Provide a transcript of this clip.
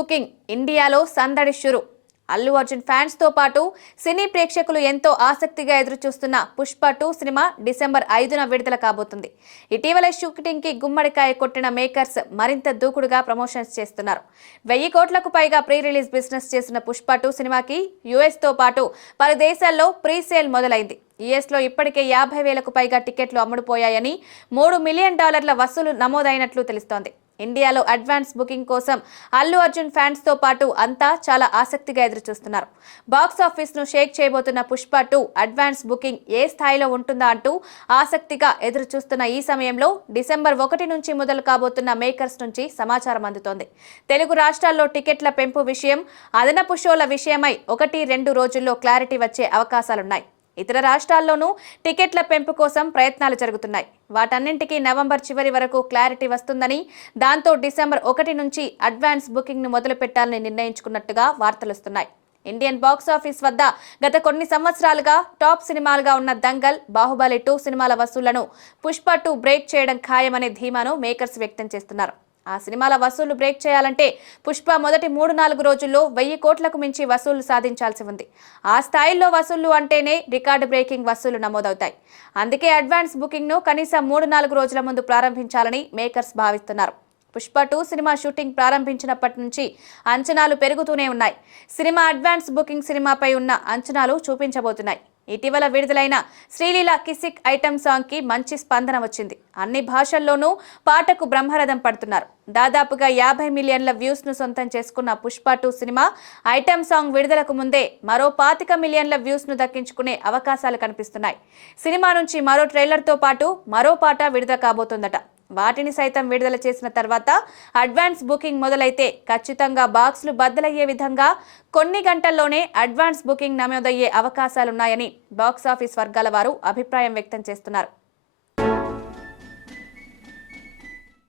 Booking ఇండియాలో సందడి షురు. Allu Arjun fans తో పాటు సినీ ప్రేక్షకులు ఎంతో ఆసక్తిగా ఎదురుచూస్తున్న పుష్ప 2 సినిమా డిసెంబర్ 5న విడుదల కాబోతుంది. ఇటీవల షూటింగ్ కి గుమ్మడికాయ కొట్టిన మేకర్స్ మరింత దూకుడుగా ప్రమోషన్స్ చేస్తున్నారు. 1000 కోట్లకు పైగా ప్రీ రిలీజ్ బిజినెస్ చేసిన పుష్ప 2 సినిమాకి యుఎస్ తో పాటు పలు దేశాల్లో ప్రీ సేల్ మొదలైంది. యుఎస్ లో ఇప్పటికే 50,000కు పైగా టికెట్లు అమ్ముడుపోయాయని, $3 మిలియన్ వసూలు నమోదైనట్లు తెలుస్తోంది. ఇండియాలో అడ్వాన్స్ బుకింగ్ కోసం అల్లు అర్జున్ ఫ్యాన్స్ తో పాటు అంతా చాలా ఆసక్తిగా ఎదురుచూస్తున్నారు. బాక్స్ ఆఫీస్ ను షేక్ చేయబోతున్న పుష్ప 2 అడ్వాన్స్ బుకింగ్ ఏ స్థాయిలో ఉంటుందా అంటూ ఆసక్తిగా ఎదురుచూస్తున్న ఈ సమయంలో డిసెంబర్ 1 నుంచి మొదలు కాబోతున్న మేకర్స్ నుంచి సమాచారం అందుతోంది. తెలుగు రాష్ట్రాల్లో టికెట్ల పెంపు విషయం, అదనపు షోల విషయమై 1-2 రోజుల్లో క్లారిటీ వచ్చే అవకాశాలున్నాయి. ఇతర రాష్ట్రాల్లోనూ టికెట్ల పెంపు కోసం ప్రయత్నాలు జరుగుతున్నాయి. వాటన్నింటికీ నవంబర్ చివరి వరకు క్లారిటీ వస్తుందని, దాంతో డిసెంబర్ 1 నుంచి అడ్వాన్స్ బుకింగ్ ను మొదలు పెట్టాలని నిర్ణయించుకున్నట్టుగా వార్తలొస్తున్నాయి. ఇండియన్ బాక్స్ ఆఫీస్ వద్ద గత కొన్ని సంవత్సరాలుగా టాప్ సినిమాలుగా ఉన్న దంగల్, బాహుబలి 2 సినిమాల వసూళ్లను పుష్ప 2 బ్రేక్ చేయడం ఖాయమనే ధీమాను మేకర్స్ వ్యక్తం చేస్తున్నారు. ఆ సినిమాల వసూళ్లు బ్రేక్ చేయాలంటే పుష్ప మొదటి 3-4 రోజుల్లో 1000 కోట్లకు మించి వసూళ్లు సాధించాల్సి ఉంది. ఆ స్థాయిలో వసూళ్లు అంటేనే రికార్డు బ్రేకింగ్ వసూళ్లు నమోదవుతాయి. అందుకే అడ్వాన్స్ బుకింగ్ ను కనీసం 3-4 రోజుల ముందు ప్రారంభించాలని మేకర్స్ భావిస్తున్నారు. పుష్ప 2 సినిమా షూటింగ్ ప్రారంభించినప్పటి నుంచి అంచనాలు పెరుగుతూనే ఉన్నాయి. సినిమా అడ్వాన్స్ బుకింగ్ సినిమాపై ఉన్న అంచనాలు చూపించబోతున్నాయి. ఇటీవల విడుదలైన శ్రీలీల కిసిక్ ఐటమ్ సాంగ్ కి మంచి స్పందన వచ్చింది. అన్ని భాషల్లోనూ పాటకు బ్రహ్మరథం పడుతున్నారు. దాదాపుగా 50 మిలియన్ల వ్యూస్ ను సొంతం చేసుకున్న పుష్ప 2 సినిమా ఐటమ్ సాంగ్ విడుదలకు ముందే మరో 25 మిలియన్ల వ్యూస్ ను దక్కించుకునే అవకాశాలు కనిపిస్తున్నాయి. సినిమా నుంచి మరో ట్రైలర్ తో పాటు మరో పాట విడుదల కాబోతోందట. వాటిని సైతం విడుదల చేసిన తర్వాత అడ్వాన్స్ బుకింగ్ మొదలైతే ఖచ్చితంగా బాక్స్లు బద్దలయ్యే విధంగా కొన్ని గంటల్లోనే అడ్వాన్స్ బుకింగ్ నమోదయ్యే అవకాశాలున్నాయని బాక్స్ ఆఫీస్ వర్గాల వారు అభిప్రాయం వ్యక్తం చేస్తున్నారు.